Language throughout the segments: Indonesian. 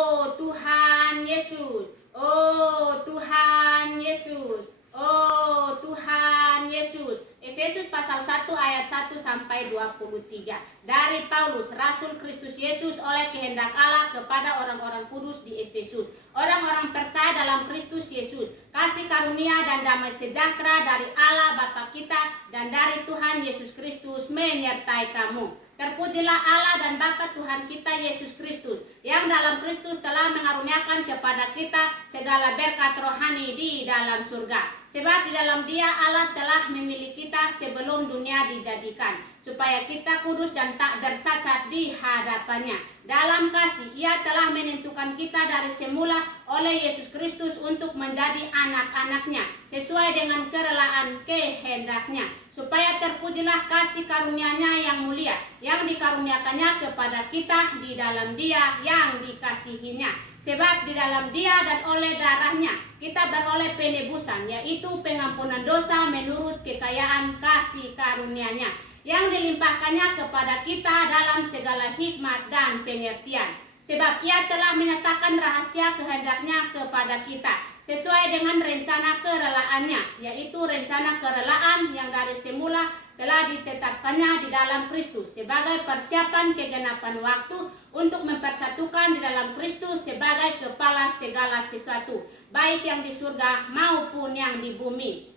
Oh Tuhan Yesus, oh Tuhan Yesus, oh Tuhan Yesus. Efesus pasal 1 ayat 1 sampai 23. Dari Paulus, Rasul Kristus Yesus oleh kehendak Allah kepada orang-orang kudus di Efesus, orang-orang percaya dalam Kristus Yesus. Kasih karunia dan damai sejahtera dari Allah Bapa kita dan dari Tuhan Yesus Kristus menyertai kamu. Terpujilah Allah dan Bapa Tuhan kita Yesus Kristus, yang dalam Kristus telah mengaruniakan kepada kita segala berkat rohani di dalam surga. Sebab di dalam Dia Allah telah memilih kita sebelum dunia dijadikan, supaya kita kudus dan tak bercacat di hadapannya. Dalam kasih Ia telah menentukan kita dari semula oleh Yesus Kristus untuk menjadi anak-anaknya, sesuai dengan kerelaan kehendaknya, supaya terpujilah kasih karunia-Nya yang mulia, yang dikaruniakannya kepada kita di dalam Dia yang dikasihinya. Sebab di dalam Dia dan oleh darahnya kita beroleh penebusan, yaitu pengampunan dosa menurut kekayaan kasih karunia-Nya, yang dilimpahkannya kepada kita dalam segala hikmat dan pengertian. Sebab Ia telah menyatakan rahasia kehendak-Nya kepada kita, sesuai dengan rencana kerelaannya, yaitu rencana kerelaan yang dari semula telah ditetapkannya di dalam Kristus sebagai persiapan kegenapan waktu, untuk mempersatukan di dalam Kristus sebagai kepala segala sesuatu, baik yang di surga maupun yang di bumi.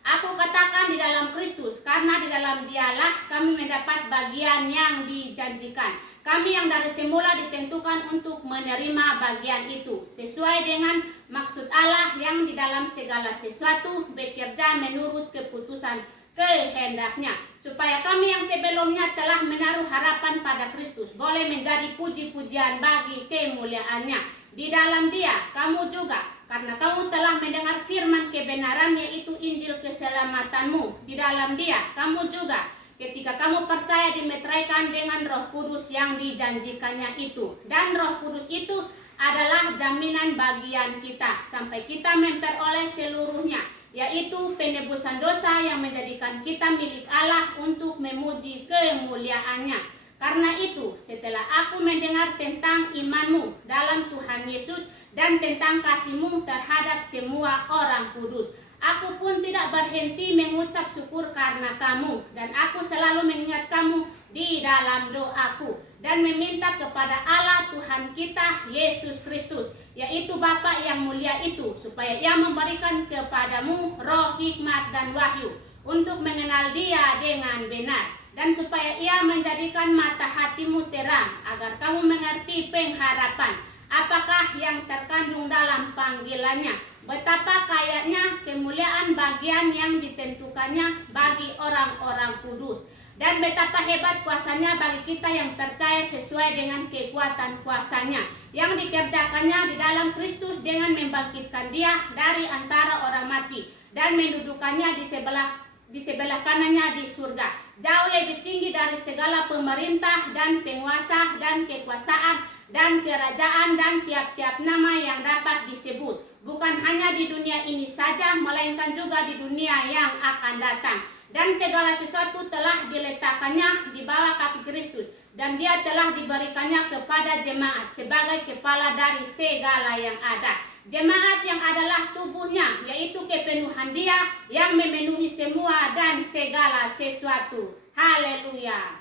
Aku katakan di dalam Kristus, karena di dalam Dialah kami mendapat bagian yang dijanjikan. Kami yang dari semula ditentukan untuk menerima bagian itu, sesuai dengan maksud Allah yang di dalam segala sesuatu bekerja menurut keputusan kehendaknya, supaya kami yang sebelumnya telah menaruh harapan pada Kristus boleh menjadi puji-pujian bagi kemuliaannya. Di dalam Dia kamu juga, karena kamu telah mendengar firman kebenaran, yaitu Injil keselamatanmu. Di dalam Dia kamu juga, ketika kamu percaya, dimeteraikan dengan Roh Kudus yang dijanjikannya itu. Dan Roh Kudus itu adalah jaminan bagian kita sampai kita memperoleh seluruhnya, yaitu penebusan dosa yang menjadikan kita milik Allah untuk memuji kemuliaannya. Karena itu, setelah aku mendengar tentang imanmu dalam Tuhan Yesus dan tentang kasihmu terhadap semua orang kudus, aku pun tidak berhenti mengucap syukur karena kamu, dan aku selalu mengingat kamu di dalam doaku, dan meminta kepada Allah Tuhan kita Yesus Kristus, yaitu Bapa yang mulia itu, supaya Ia memberikan kepadamu roh hikmat dan wahyu untuk mengenal Dia dengan benar, dan supaya Ia menjadikan mata hatimu terang, agar kamu mengerti pengharapan apakah yang terkandung dalam panggilannya, betapa kayanya kemuliaan bagian yang ditentukannya bagi orang-orang kudus, dan betapa hebat kuasanya bagi kita yang percaya, sesuai dengan kekuatan kuasanya yang dikerjakannya di dalam Kristus dengan membangkitkan Dia dari antara orang mati dan mendudukannya di sebelah kanannya di surga, jauh lebih tinggi dari segala pemerintah dan penguasa dan kekuasaan dan kerajaan dan tiap-tiap nama yang dapat disebut, bukan hanya di dunia ini saja, melainkan juga di dunia yang akan datang. Dan segala sesuatu telah diletakkannya di bawah kaki Kristus, dan Dia telah diberikannya kepada jemaat sebagai kepala dari segala yang ada. Jemaat yang adalah tubuhnya, yaitu kepenuhan Dia yang memenuhi semua dan segala sesuatu. Haleluya.